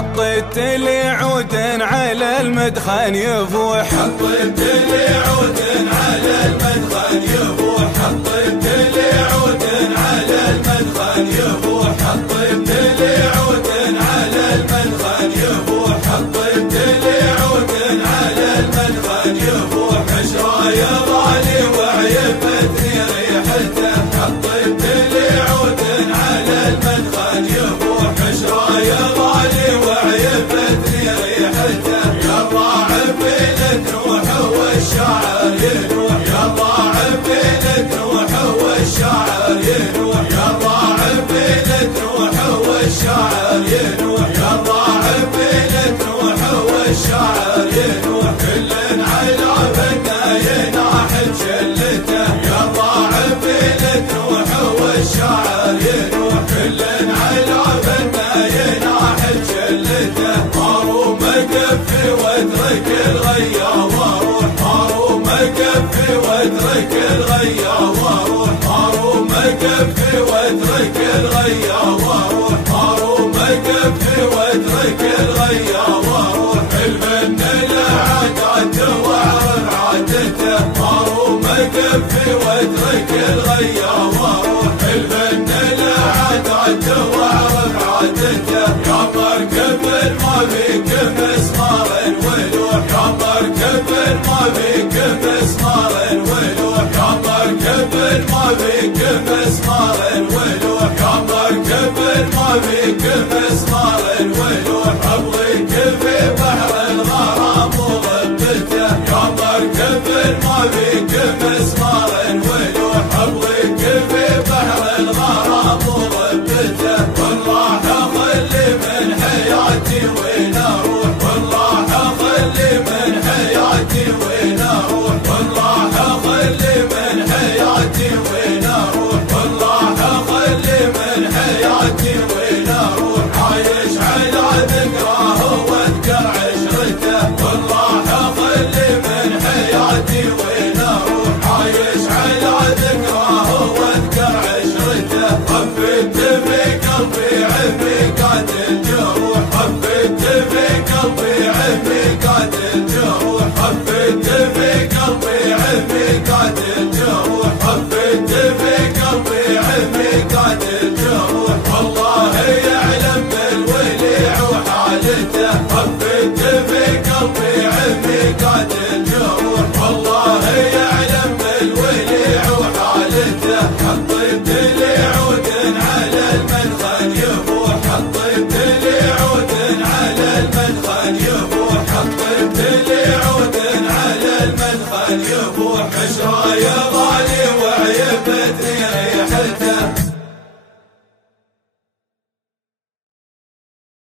حطيت لي عود على المدخن يفوح، حطيت لي عود على المدخن يفوح، حطيت لي عود على المدخن يفوح، حطيت لي عود على المدخن يفوح، حطيت لي عود على المدخن يفوح. عشرايا ضالي وعيبتني ريحته، حطيت لي عود على المدخن يفوح. عشرايا ضالي وعيبتني ريحته، يا ضاعف بين تروح والشاعر ينوح، يا ضاعف بين تروح والشاعر ينوح، يا ضاعف بين تروح والشاعر ينوح، يا ضاعف بين تروح والشاعر ينوح. كل على بنا يناح بشلته، يا ضاعف بين تروح والشاعر ينوح. كل على بنا يناح بشلته، ماروم كفي واترك الغيا واروح، ماروم كفي واترك الغيا واروح، ماروم كفي واترك الغيا واروح، ماروم كفي واترك الغيا واروح. الفن العادات واعرف عادته، ماروم كفي واترك الغيا واروح. الفن العادات واعرف عادته، يا مركب ما بيك مسمار ولوح، يا مركب ما بيك مسمار ولوح، يا مركب ما بيك مسمار ولوح، يا مركب ما بيك مسمار ولوح. ابغيك في بحر الغرام وغبته، يا مركب ما بيك مسمار ولوح، ابغيك في بحر الغرام وغبته. والله اخلي من حياتي وين اروح، والله اخلي من حياتي وين اروح، والله اخلي من حياتي وين اروح، والله اخلي من حياتي وين اروح. عايش على ذكراه واذكر عشرته، والله اخلي من حياتي وين اروح. عايش على ذكراه واذكر عشرته، خفت